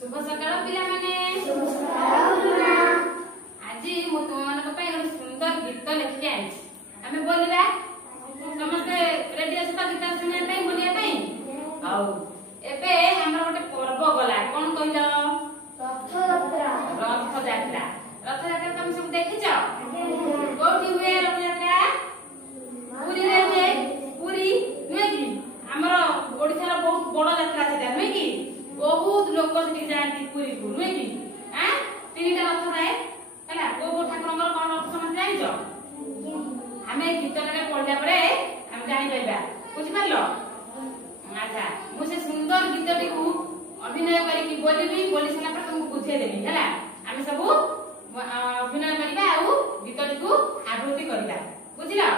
शुभ सकाळ पिलामाने आज मु तुम मान गोटे सुंदर गीत लिखि आई आम बोलवा समस्ते रेडी अस गीत शुणा बोलिया आउ एबे हमर गोटे पर्व गला कोन कहिल रथ यात्रा तुम सब देखिछ कोठी हुए रथ यात्रा पुरी रे हुए पुरी नुहे कि हमर ओडिसा बहुत बड़ यात्रा सेटा नुहे कि बहुत लोक सेठी जाती पुरी को नुहे कि हां तीनटा रथ राय हला को ठाकुरंगर कोन रथ समझ जानिछ हमें गीतटा पढला परे हम जानि पाइबा बुझि पारलो अच्छा मुझे सुंदर गीतटी को अभिनय करी बोली सला पर तुमको बुझे देनी हला हम सब अभिनय करिबा आ गीतटी को आवृत्ति करिबा बुझिला।